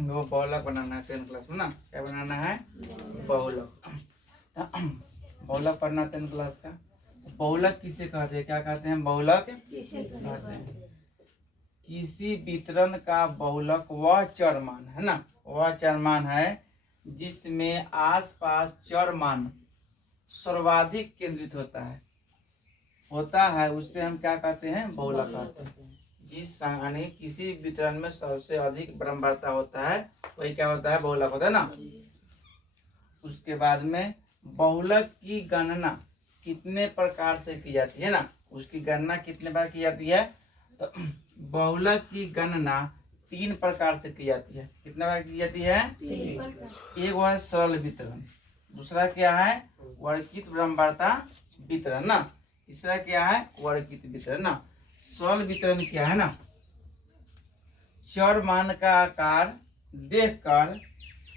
वो बहुलक बनाना है 10th क्लास में ना। क्या बनाना है? बहुलक। बहुलक पढ़ना 10th क्लास का। बहुलक किसे कहते हैं? क्या कहते हैं? बहुलक कहते हैं किसी वितरण का बहुलक वह चरमान है ना, वह चरमान है जिसमें आसपास चरमान सर्वाधिक केंद्रित होता है उससे हम क्या कहते हैं? बहुलक कहते हैं। जिस यानी किसी वितरण में सबसे अधिक ब्रह्मवार्ता होता है वही क्या होता है? बहुलक होता है ना। उसके बाद में बहुलक की गणना कितने प्रकार से की जाती है ना, उसकी गणना कितने बार की जाती है? तो बहुलक की गणना 3 प्रकार से की जाती है। कितने बार की जाती है? एक वो है सरल वितरण, दूसरा क्या है? वर्गित ब्रह्मवार्ता वितरण ना, तीसरा क्या है? वर्गित वितरण ना। सरल वितरण क्या है ना, चर मान का आकार देखकर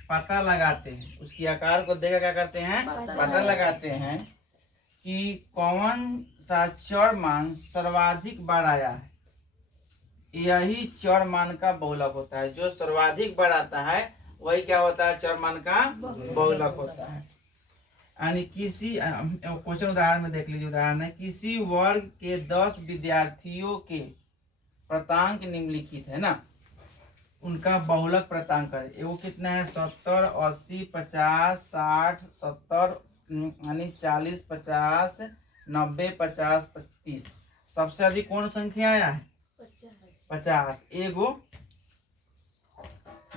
पता लगाते हैं, उसकी आकार को देखकर क्या करते हैं? पता लगाते हैं कि कौन सा चर मान सर्वाधिक बार आया है। यही चर मान का बहुलक होता है। जो सर्वाधिक बार आता है वही क्या होता है? चर मान का बहुलक होता है। यानी किसी क्वेश्चन उदाहरण में देख लीजिए। उदाहरण है किसी वर्ग के 10 विद्यार्थियों के प्रतांक निम्नलिखित है ना, उनका बहुलक प्रतांक है। वो कितना है? 70, 80, 50, 60, 70 यानी 40, 50, 90, 50, 35। सबसे अधिक कौन संख्या आया है? 50। एगो,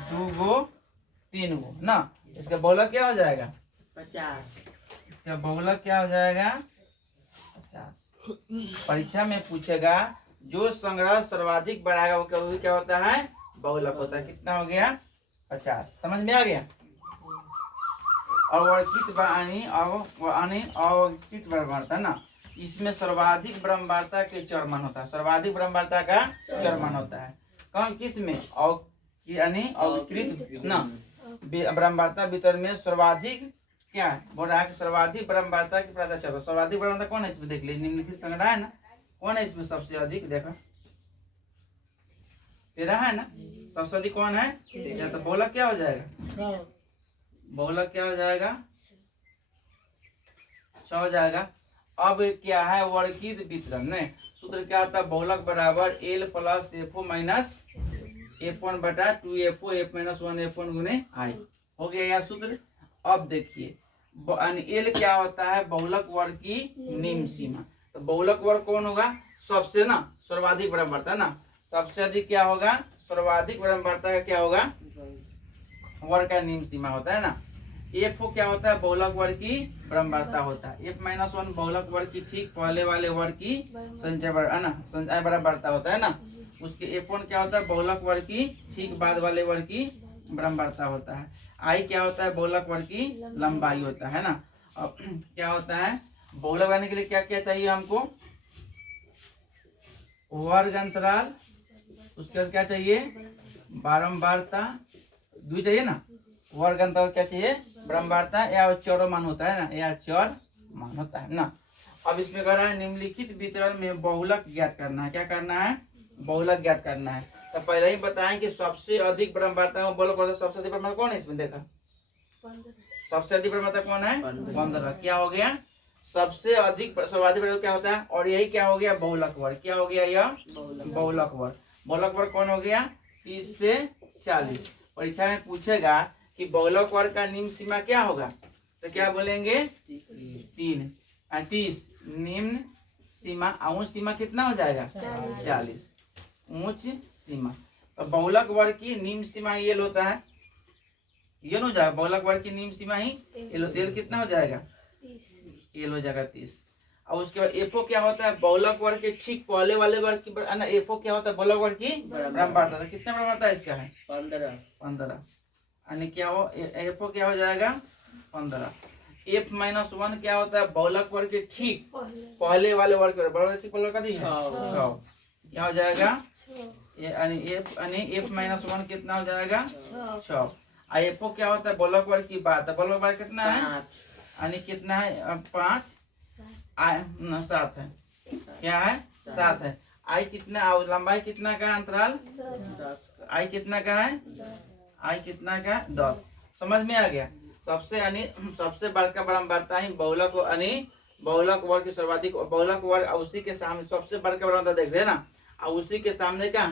दूगो, 3 गो ना। इसका बहुलक क्या हो जाएगा? 50। इसका बहुलक क्या हो जाएगा? 50। परीक्षा में पूछेगा जो संग्रह सर्वाधिक बढ़ाएगा वो क्या होता है? बहुलक होता है। कितना हो गया? 50। समझ में आ गया? अवर्गित अवर्गित ब्रह्मवार्ता ना, इसमें सर्वाधिक ब्रह्मवार्ता के चरमान होता है। सर्वाधिक ब्रह्मवार्ता का चरमान होता है कौन? किसमें? यानी अविकृत ना ब्रह्मवार्ता वितरण में सर्वाधिक क्या है? बोल रहा है कि सर्वाधिक ब्रह्मवार्ता की प्राप्त चल। सर्वाधिक ब्रह्मवार्ता कौन है इसमें? देख लीजिए, निम्नलिखित संग्रह है ना, कौन है इसमें सबसे अधिक? देखो 13 है ना, सबसे अधिक कौन है? या तो बहुलक क्या हो जाएगा? बहुलक क्या हो जाएगा? 6 हो जाएगा। अब क्या है? वर्गित वितरण में सूत्र क्या होता है? बहुलक बराबर L plus F minus F1 बटा 2FO F माइनस 1 F1 गुने I। हो गया यह सूत्र। अब देखिए L क्या होता है? बहुलक वर्ग की निम्न सीमा। तो बहुलक वर्ग कौन होगा? सबसे ना सर्वाधिक ब्रह्मवार्ता ना, सबसे अधिक क्या होगा? सर्वाधिक ब्रह्मवार्ता का क्या होगा? वर्ग का निम्न सीमा होता है ना। F क्या होता है? बहुलक वर्ग की ब्रह्मवार्ता होता है। F माइनस 1 बहुलक वर्ग की ठीक पहले वाले वर्ग की संचय ब्रह्मवार्ता होता है ना। उसके F1 क्या होता है? बहुलक वर्ग की ठीक बाद वाले वर्ग की ब्रह्मवार्ता होता है। I क्या होता है? बहुलक वर्ग की लंबाई होता है ना। अब क्या होता है? बहुलक बनाने के लिए क्या क्या चाहिए हमको? वर्ग अंतराल, उसके बाद क्या चाहिए? बारंबारता, 2 चाहिए ना। वर्ग अंतराल क्या चाहिए? ब्रह्मवार्ता या चौर मान होता है ना, या चौर मान होता है ना। अब इसमें कह रहा है निम्नलिखित वितरण में बहुलक ज्ञात करना है। क्या करना है? बहुलक ज्ञात करना है। तो पहले ही बताएं कि सबसे अधिक ब्रह्मवार्ता में बहुलक होता है। सबसे अधिक ब्रह्मवार्ता कौन है इसमें? देखा, सबसे अधिक ब्रह्मवार्ता कौन है? 15। क्या हो गया? सबसे अधिक सर्वाधिक ब्रह्मवार्ता क्या होता है? और यही क्या हो गया? बहुलक वर्ग। क्या हो गया? यह बहुलक वर्ग। बहुलक वर्ग कौन हो गया? 30 से 40। परीक्षा में पूछेगा कि बहुलक वर्ग का निम्न सीमा क्या होगा, तो क्या बोलेंगे? 3। 30 निम्न सीमा, उच्च सीमा कितना हो जाएगा? 40 उच्च सीमा। तो बहुलक वर्ग की निम्न सीमा ये होता है, ये हो जाएगा। बहुलक वर्ग की निम्न सीमा ही एल कितना हो जाएगा? एल हो जाएगा 30। और उसके बाद एफओ क्या होता है? बहुलक वर्ग के ठीक पहले वाले वर्ग की ना। एफओ क्या होता है? बहुलक वर्ग की ब्रह्मवार्ता। तो कितना ब्रह्मवार्ता इसका है? 15। यानी क्या हो? एफओ क्या हो जाएगा? 15। F माइनस 1 क्या होता है? बहुलक वर्ग के ठीक पहले वाले वर्ग का दी है 6। क्या हो जाएगा? F माइनस 1 कितना हो जाएगा? 6। एफओ क्या होता है? बहुलक वर्ग की बात है। बहुलक वर्ग कितना है? यानी कितना है? 5 7 है। क्या है? 7 है। आई कितना? लंबाई कितना का अंतराल? आई कितना का है? आई कितना का 10। समझ में आ गया। सबसे बड़का बारंबारता ही बहुलक यानी बहुलक वर्ग की सर्वाधिक बहुलक वर्ग और उसी के सामने सबसे बड़का बारंबारता देख रहे हैं ना, और उसी के सामने का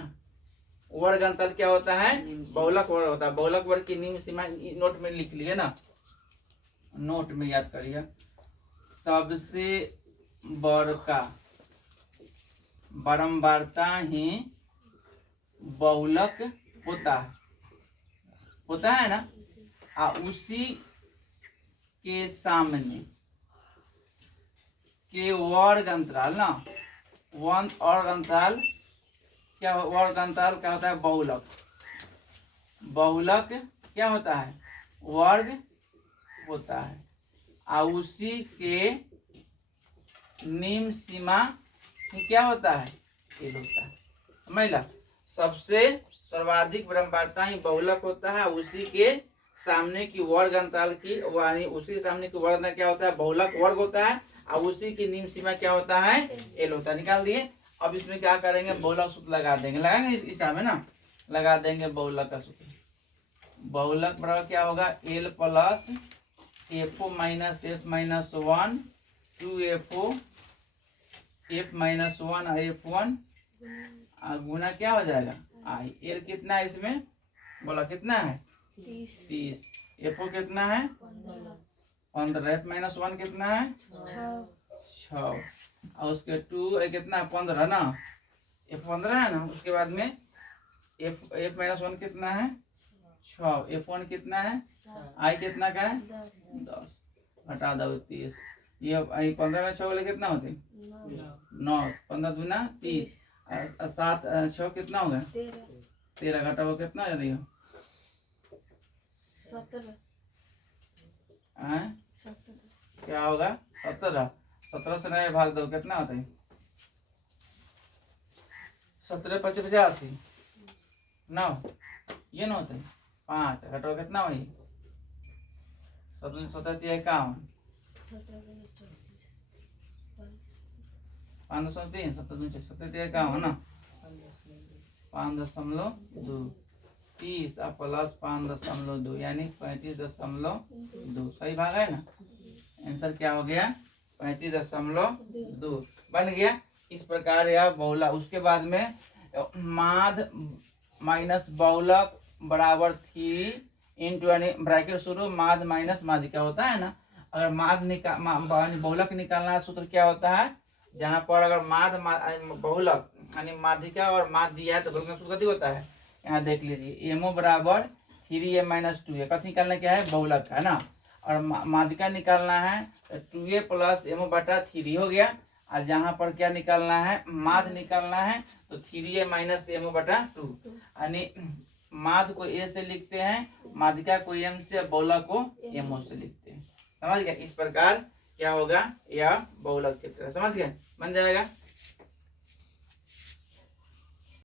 वर्ग अंतर क्या होता है, बहुलक वर्ग होता है। बहुलक वर्ग की निम्न सीमा नोट में लिख लिए ना, नोट में याद करिए। सबसे बड़का बारंबारता ही बहुलक होता है ना, और उसी के सामने के वर्ग अंतराल ना, वन और अंतराल क्या, वर्ग अंतराल क्या होता है, बहुलक। बहुलक क्या होता है, वर्ग होता है, और उसी के निम्न सीमा क्या होता है, एल होता है। समझ ला, सबसे सर्वाधिक बारंबारता ही बहुलक होता है, उसी के सामने की वर्ग अंतराल की यानी उसी सामने की वर्ग अंतराल क्या होता है, बहुलक वर्ग होता है, और उसी की निम्न सीमा क्या होता है, एल होता है। निकाल दिए। अब इसमें क्या करेंगे, बहुलक सूत्र लगा देंगे, लगाएंगे इस में ना, लगा देंगे बहुलक का सूत्र। बहुलक बराबर क्या होगा, L plus FO minus F minus 1 2 FO F minus 1 और F1 गुना क्या हो जाएगा आई। एल कितना है इसमें, बोला कितना है 30। एफओ कितना है 15। एफ माइनस 1 कितना है 6, और उसके 2 कितना है 15 ना, एफ 15 है ना। उसके बाद में एफ माइनस 1 कितना है 6, F1 कितना है, आई कितना का है 10, घटा दो 30। ये 15 में 6 वाले कितना होते 9, 15 दूना 30, 7 6 कितना होगा 13, घटा वो कितना हो जाएगा 17। क्या होगा 17। 17 से 9 भाग दो कितना होता है 17 25 85 9, ये ना होता है 5, घटाओ कितना वही 17 17 51 503 17 17 51 ना 5.2 30 और प्लस 5.2 यानी 35.2 सही भाग है ना। आंसर क्या हो गया 35.2 बन गया। इस प्रकार यह बहुलक। उसके बाद में माध माइनस बहुलक बराबर 3 इंटू यानी ब्रैकेट शुरू माध माइनस माध्यिका होता है ना। अगर माध बहुलक निकालना है सूत्र क्या होता है, जहाँ पर अगर माध बहुलक यानी माध्यिका और माध दिया है तो बहुलक सूत्र कथी होता है, यहाँ देख लीजिए एमओ बराबर 3a माइनस 2a। कथी निकालना क्या है बहुलक है ना, और माध्यिका निकालना है तो 2a प्लस एमओ बटा 3 हो गया। और जहाँ पर क्या निकालना है माध निकालना है तो 3a माइनस एमओ बटा 2, यानी माध को ए से लिखते हैं, माध्यिका को एम से, बहुलक को एमओ से लिखते हैं। समझ गया। इस प्रकार क्या होगा यह बहुलक क्षेत्र, समझ गए, बन जाएगा।